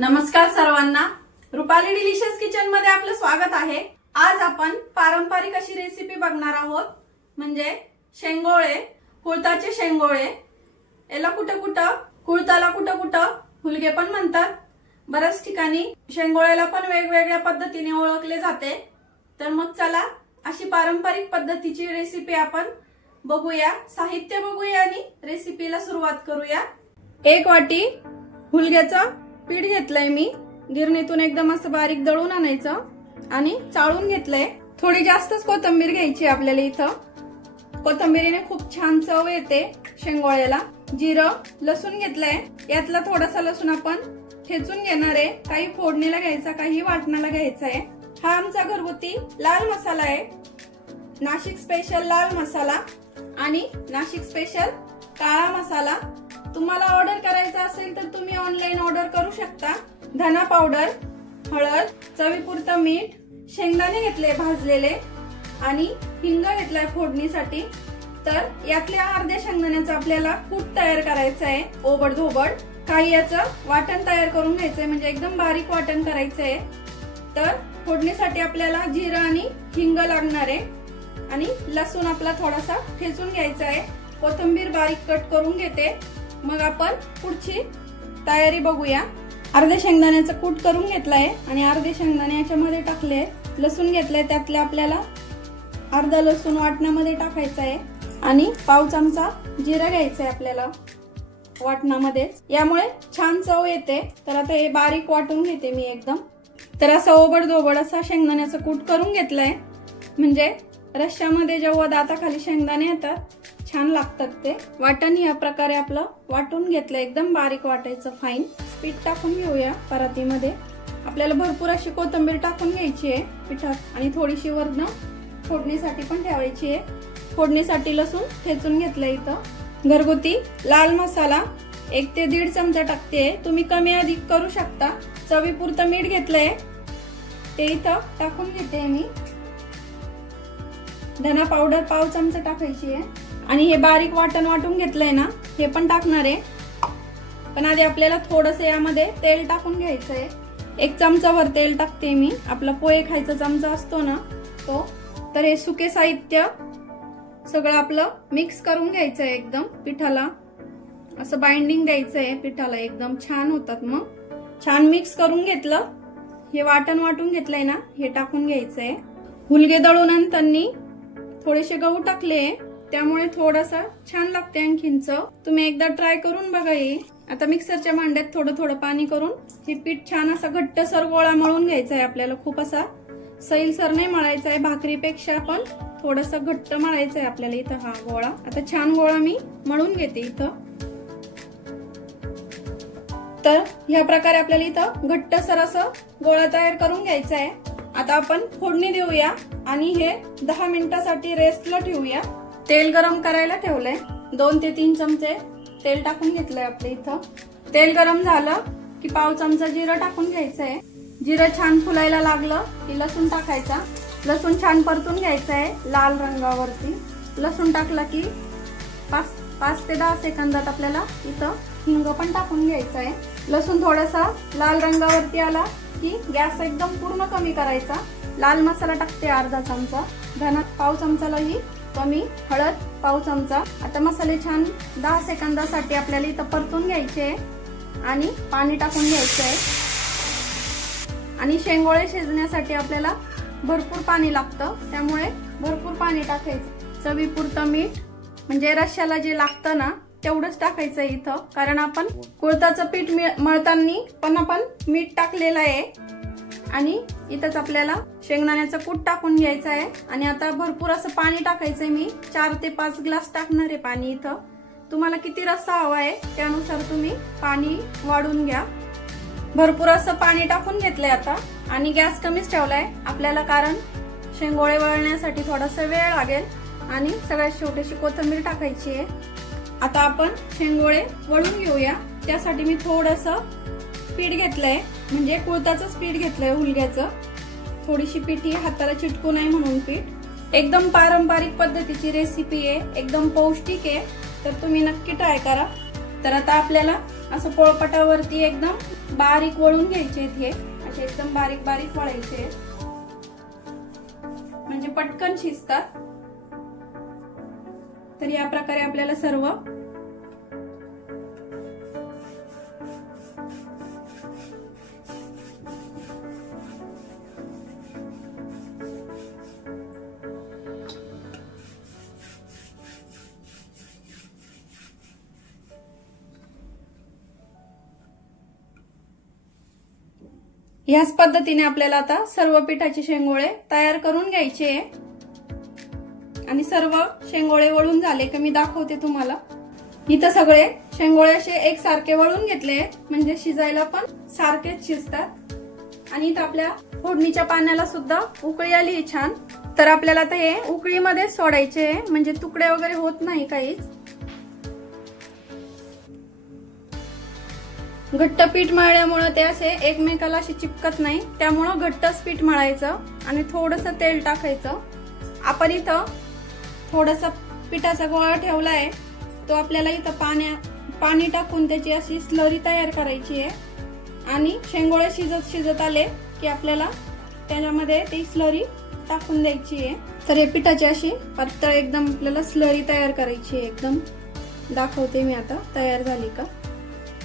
नमस्कार सर्वांना, Rupali delicious kitchen मध्ये आपलं स्वागत आहे। आज आपण पारंपरिक अशी रेसिपी बघणार आहोत, म्हणजे शेंगोळे, कुळथाचे शेंगोळे। याला कुळथाला कुठं हुलगे पण म्हणतात। बऱ्याच ठिकाणी शेंगोळ्याला पण वेगवेगळ्या पद्धतीने ओळखले जाते। तर मग चला अशी पारंपरिक पद्धतीची रेसिपी आपण बघूया, साहित्य बघूया आणि रेसिपीला सुरुवात करूया। 1 वाटी हुलग्याचं पीठ घेतलंय मी, गिरणीतून एकदम असं बारीक दळून आणायचं आणि चाळून घेतलंय। थोडी जास्तच कोथिंबीर घ्यायची आपल्याला। इथं कोथिंबीरीने खूप छान चव येते शेंगोळ्याला। जिरं, लसूण घेतलंय, यातला थोडासा लसूण आपण ठेचून घेणार आहे। काही फोडणीला घ्यायचा, काही वाटणाला घ्यायचा आहे। हा आमचा घरगुती लाल मसाला आहे, नाशिक स्पेशल लाल मसाला आणि नाशिक स्पेशल काळा मसाला। तुम्हाला ऑर्डर करायचा असेल तर तुम्ही ऑनलाईन ऑर्डर करू शकता। धना पावडर, हळद, चवीपुरतं मीठ, शेंगदाणे घेतले भाजलेले आणि हिंग घेतलाय फोडणीसाठी। तर यातल्या अर्ध्या शेंगदाण्याचं आपल्याला कूट तयार करायचं आहे, ओबड धोबड। काही याचं वाटण तयार करून घ्यायचंय, म्हणजे एकदम बारीक वाटण करायचंय। तर फोडणीसाठी आपल्याला जिरं आणि हिंग लागणार आहे आणि लसूण आपला थोडासा ठेचून घ्यायचा आहे। कोथिंबीर बारीक कट करून घेते, मग आपण पुढची तयारी बघूया। अर्ध्या शेंगदाण्याचं कूट करून घेतलाय आणि अर्धे शेंगदाणे याच्यामध्ये टाकले। लसूण घेतलाय, त्यातले आपल्याला अर्धा लसूण वाटणामध्ये टाकायचा आहे आणि पाव चमचा जिरं घ्यायचंय आपल्याला वाटणामध्येच, यामुळे छान चव येते। तर आता हे बारीक वाटून घेते मी एकदम। तर असं ओबड धोबड असा शेंगदाण्याचं कूट करून घेतलंय, म्हणजे रश्श्यामध्ये जेव्हा दाताखाली शेंगदाणे येतात छान लागतात ते। वाटण या प्रकारे आपलं वाटून घेतलं, एकदम बारीक वाटायचं, फाईन। पीठ टाकून घेऊया परातीमध्ये। आपल्याला भरपूर अशी कोथिंबीर टाकून घ्यायची आहे पिठात आणि थोडीशी वरनं फोडणीसाठी पण ठेवायची आहे। फोडणीसाठी लसूण ठेचून घेतलंय। इथं घरगुती लाल मसाला 1 ते 1.5 चमचा टाकते, तुम्ही कमी अधिक करू शकता। चवीपुरतं मीठ घेतलंय, ते इथं टाकून घेते मी। धना पावडर पाव चमचा टाकायची आहे आणि हे बारीक वाटण वाटून घेतलंय ना, हे पण टाकणार आहे। पण आधी आपल्याला थोडंसं यामध्ये तेल टाकून घ्यायचंय। 1 चमचाभर तेल टाकते मी, आपला पोहे खायचा चमचा असतो ना तो। तर हे सुके साहित्य सगळं आपलं मिक्स करून घ्यायचंय, एकदम पिठाला असं बाइंडिंग द्यायचंय पिठाला, एकदम छान होतात। मग छान मिक्स करून घेतलं, हे वाटण वाटून घेतलंय ना, हे टाकून घ्यायचंय। हुलगे दळून आणताना थोडेसे गहू टाकले, त्यामुळे थोडासा छान लागते आणखीन चव। तुम्ही एकदा ट्राय करून बघा हे। आता मिक्सरच्या भांड्यात थोडं थोडं पाणी करून हे पीठ छान असा घट्टसर गोळा मळून घ्यायचा आहे आपल्याला। खूप असा सैलसर नाही मळायचा आहे, भाकरीपेक्षा पण थोडासा घट्ट मळायचा आहे आपल्याला इथं हा गोळा। आता छान गोळा मी मळून घेते इथं। तर ह्या प्रकारे आपल्याला इथं घट्टसर असं गोळा तयार करून घ्यायचा आहे। आता आपण फोडणी देऊया आणि हे 10 मिनिटांसाठी रेस्टला ठेवूया। तेल गरम करायला ठेवलंय, 2 ते 3 चमचे तेल टाकून घेतलंय आपल्या इथं। तेल गरम झालं की पाव चमचा जिरं टाकून घ्यायचंय। जिरं छान फुलायला लागलं की लसूण टाकायचा। लसूण छान परतून घ्यायचंय लाल रंगावरती। लसूण टाकला की 5 ते 10 सेकंदात आपल्याला इथं हिंग पण टाकून घ्यायचा आहे। लसूण थोडासा लाल रंगावरती आला की गॅस एकदम पूर्ण कमी करायचा। लाल मसाला टाकते अर्धा चमचा, धना पाव चमचालाही कमी, हळद पाव चमचा। आता मसाले छान 10 सेकंदासाठी आपल्याला इथं परतून घ्यायचे आणि पाणी टाकून घ्यायचं आहे। आणि शेंगोळे शिजण्यासाठी आपल्याला भरपूर पाणी लागतं, त्यामुळे भरपूर पाणी टाकायचं। चवीपुरतं मीठ, म्हणजे रश्श्याला जे लागतं ना तेवढंच टाकायचं इथं, कारण आपण कुळथाचं पीठ मळताना पण आपण मीठ टाकलेलं आहे। आणि इथंच आपल्याला शेंगदाण्याचं कूट टाकून घ्यायचं आहे आणि आता भरपूर असं पाणी टाकायचंय। मी 4 ते 5 ग्लास टाकणार आहे पाणी इथं। तुम्हाला किती रस्सा हवा आहे त्यानुसार तुम्ही पाणी वाढून घ्या। भरपूर असं पाणी टाकून घेतलंय आता आणि गॅस कमीच ठेवलाय आपल्याला, कारण शेंगोळे वळण्यासाठी थोडासा वेळ लागेल आणि सगळ्यात छोटीशी कोथिंबीर टाकायची आहे। आता आपण शेंगोळे वळून घेऊया। त्यासाठी मी थोडंसं पीठ घेतलंय, म्हणजे कुळथाचंच पीठ घेतलंय हुलग्याचं। थोडीशी पिठी हाताला चिटकू नये म्हणून पीठ। एकदम पारंपरिक पद्धतीची रेसिपी आहे, एकदम पौष्टिक आहे, तर तुम्ही नक्की ट्राय करा। तर आता आपल्याला असं पोळपाटावरती एकदम बारीक वळून घ्यायचे हे असे एकदम बारीक बारीक वळायचे म्हणजे पटकन शिजतात। तर या प्रकारे आपल्याला सर्व याच पद्धतीने आपल्याला आता सर्व पिठाचे शेंगोळे तयार करून घ्यायचे आणि सर्व शेंगोळे वळून झाले की मी दाखवते तुम्हाला। इथं सगळे शेंगोळे असे एकसारखे वळून घेतले म्हणजे शिजायला पण सारखेच शिजतात। आणि इथं आपल्या फोडणीच्या पाण्याला सुद्धा उकळी आली छान। तर आपल्याला आता हे उकळीमध्ये सोडायचे म्हणजे तुकडे वगैरे होत नाही काहीच। घट्ट पीठ मळल्यामुळे ते असे एकमेकाला असे चिपकत नाही, त्यामुळे घट्टच पीठ मळायचं आणि थोडंसं तेल टाकायचं। आपण इथं थोडंसं पिठाचा गोळा ठेवलाय तो आपल्याला इथं पाणी टाकून त्याची अशी स्लरी तयार करायची आहे आणि शेंगोळे शिजत शिजत आले की आपल्याला त्याच्यामध्ये ती स्लरी टाकून द्यायची आहे। तर हे पिठाची अशी पातळ एकदम आपल्याला स्लरी तयार करायची आहे। एकदम दाखवते मी आता तयार झाली का।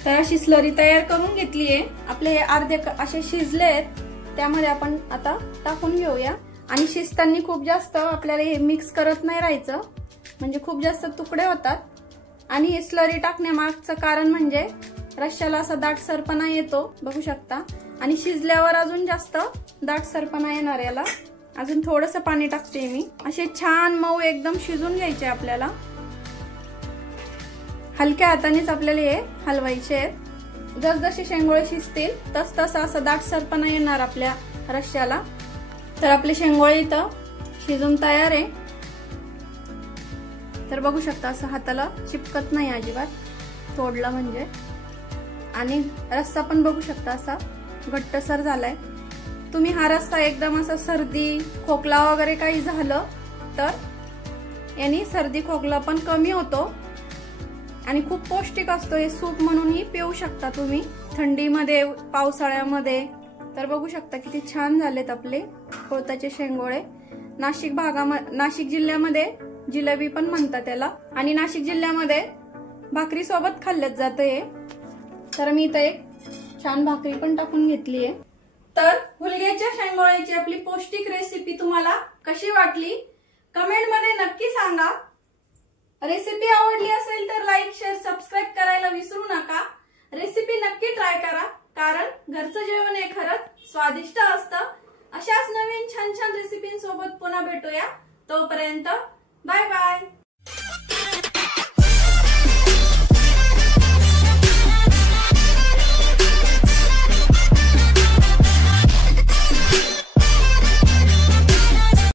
तर अशी स्लरी तयार करून घेतली आहे। आपले हे अर्धे असे शिजले आहेत त्यामध्ये आपण आता टाकून घेऊया आणि शिजताना खूप जास्त आपल्याला हे मिक्स करत नाही राहायचं म्हणजे खूप जास्त तुकडे होतात। आणि हे स्लरी टाकण्यामागचं कारण म्हणजे रश्श्याला असा दाटसरपणा येतो बघू शकता आणि शिजल्यावर अजून जास्त दाटसरपणा येणार याला। अजून थोडंसं पाणी टाकते मी। असे छान मऊ एकदम शिजून घ्यायचे आपल्याला। हलक्या हातानेच आपल्याला हे हलवायचे आहेत। जसजसे शेंगोळे शिजतील तसतसा असं दाटसरपणा येणार आपल्या रश्श्याला। तर आपले शेंगोळे इथं शिजून तयार आहे। तर बघू शकता असं हाताला चिपकत नाही अजिबात तोडला म्हणजे। आणि रस्सा पण बघू शकता असा घट्टसर झालाय। तुम्ही हा रस्सा एकदम असा सर्दी खोकला वगैरे काही झालं तर यानी सर्दी खोकला पण कमी होतो आणि खूप पौष्टिक असतो। हे सूप म्हणूनही पिऊ शकता तुम्ही थंडीमध्ये पावसाळ्यामध्ये। तर बघू शकता किती छान झालेत आपले कुळथाचे शेंगोळे। नाशिक जिल्ह्यामध्ये जिलेबी पण म्हणतात त्याला आणि नाशिक जिल्ह्यामध्ये भाकरी सोबत खाल्लं जातं हे। तर मी इथं एक छान भाकरी पण टाकून घेतली आहे। तर हुलग्याच्या शेंगोळ्याची आपली पौष्टिक रेसिपी तुम्हाला कशी वाटली कमेंट मध्ये नक्की सांगा। रेसिपी आवडली असेल तर लाईक शेअर सबस्क्राईब करायला विसरू नका। रेसिपी नक्की ट्राय करा कारण घरचं जेवण हे खरंच स्वादिष्ट असतं। अशाच नवीन छान छान रेसिपींसोबत पुन्हा भेटूया। तोपर्यंत बाय बाय।